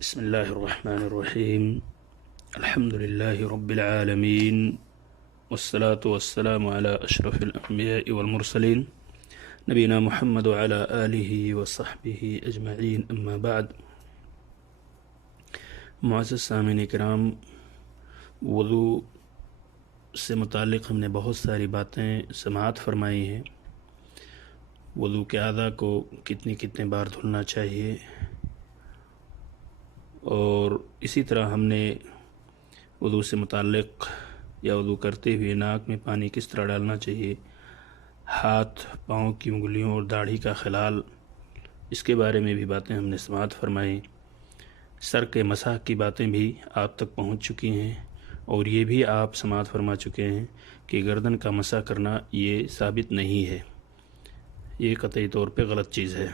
بسم الله الرحمن الرحيم. الحمد لله رب العالمين، والصلاة والسلام على أشرف الأنبياء والمرسلين نبينا محمد وعلى آله وصحبه أجمعين، أما بعد. معزز سامعین کرام، وضو سے متعلق ہم نے بہت ساری باتیں سماعت فرمائی ہیں. وضو کے اعضاء کو کتنے بار دھلنا چاہیے، اور اسی طرح ہم نے وضو سے متعلق یا وضو کرتے ہوئے ناک میں پانی کس طرح ڈالنا چاہیے، ہاتھ پاؤں کی انگلیوں اور داڑھی کا خلال، اس کے بارے میں بھی باتیں ہم نے سماعت فرمائی. سر کے مسح کی باتیں بھی آپ تک پہنچ چکی ہیں، اور یہ بھی آپ سماعت فرما چکے ہیں کہ گردن کا مسح کرنا یہ ثابت نہیں ہے، یہ قطعی طور پہ غلط چیز ہے.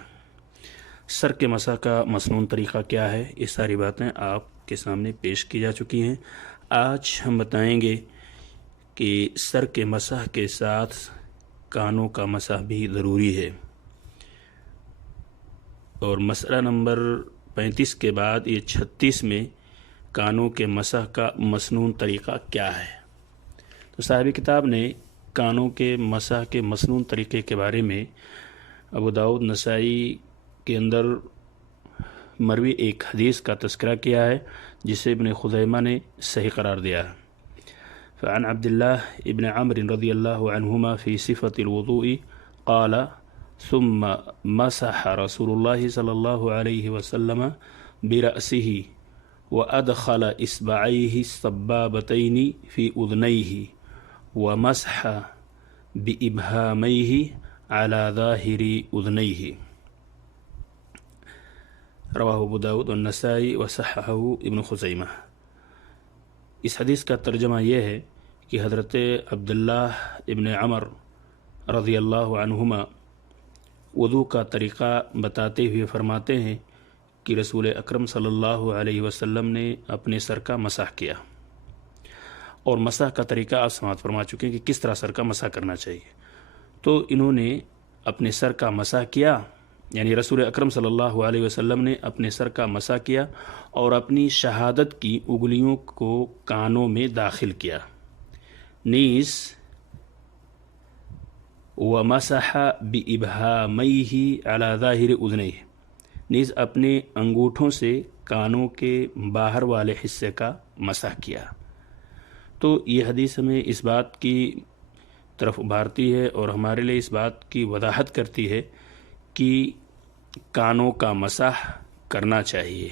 سر کے مسح کا مسنون طریقہ کیا ہے، یہ ساری باتیں آپ کے سامنے پیش کی جا چکی ہیں. آج ہم بتائیں گے کہ سر کے مسح کے ساتھ کانوں کا مسح بھی ضروری ہے، اور مسئلہ نمبر 35 کے بعد یہ 36 میں کانوں کے مسح کا مسنون طریقہ کیا ہے. تو صاحب کتاب نے کانوں کے مسح کے مسنون طریقے کے بارے میں ابو داؤد نسائی کے اندر مروی ایک حدیث کا تذکرہ کیا ہے، جسے ابن خزیمہ نے صحیح قرار دیا ہے. فعن عبد الله ابن عمرو رضی اللہ عنہما فی صفة الوضوء قال ثم مسح رسول الله صلی اللہ علیہ وسلم برأسه وأدخل إصبعيه السبابتين في أذنيه ومسح بإبهاميه على ظاهر أذنيه. رواہ ابو داؤد والنسائی وصححہ ابن خزیمہ. اس حدیث کا ترجمہ یہ ہے کہ حضرت عبداللہ ابن عمر رضی اللہ عنہما وضو کا طریقہ بتاتے ہوئے فرماتے ہیں کہ رسول اکرم صلی اللہ علیہ وسلم نے اپنے سر کا مسح کیا، اور مسح کا طریقہ آپ سماعت فرما چکے ہیں کہ کس طرح سر کا مسح کرنا چاہیے. تو انہوں نے اپنے سر کا مسح کیا، یعنی رسول اکرم صلی اللہ علیہ وسلم نے اپنے سر کا مسح کیا اور اپنی شہادت کی انگلیوں کو کانوں میں داخل کیا. نیز وَمَسَحَ بِإِبْهَامَيْهِ عَلَى ظَاهِرِ أُذْنَيْهِ، نیز اپنے انگوٹھوں سے کانوں کے باہر والے حصے کا مسح کیا. تو یہ حدیث ہمیں اس بات کی طرف ابھارتی ہے اور ہمارے لیے اس بات کی وضاحت کرتی ہے کہ کانوں کا مسح کرنا چاہیے،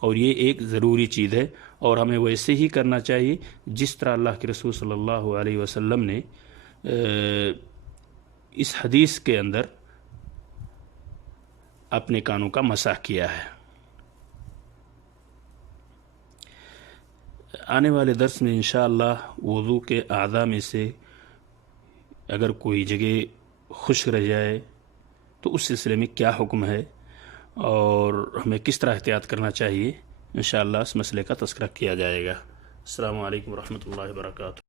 اور یہ ایک ضروری چیز ہے، اور ہمیں ویسے ہی کرنا چاہیے جس طرح اللہ کے رسول صلی اللہ علیہ وسلم نے اس حدیث کے اندر اپنے کانوں کا مسح کیا ہے. آنے والے درس میں انشاءاللہ وضو کے اعضاء میں سے اگر کوئی جگہ خشک رہ جائے تو اس سلسلے میں کیا حکم ہے اور ہمیں کس طرح احتیاط کرنا چاہیے، انشاءاللہ اس مسئلے کا تذکرہ کیا جائے گا. السلام علیکم ورحمۃ اللہ وبرکاتہ.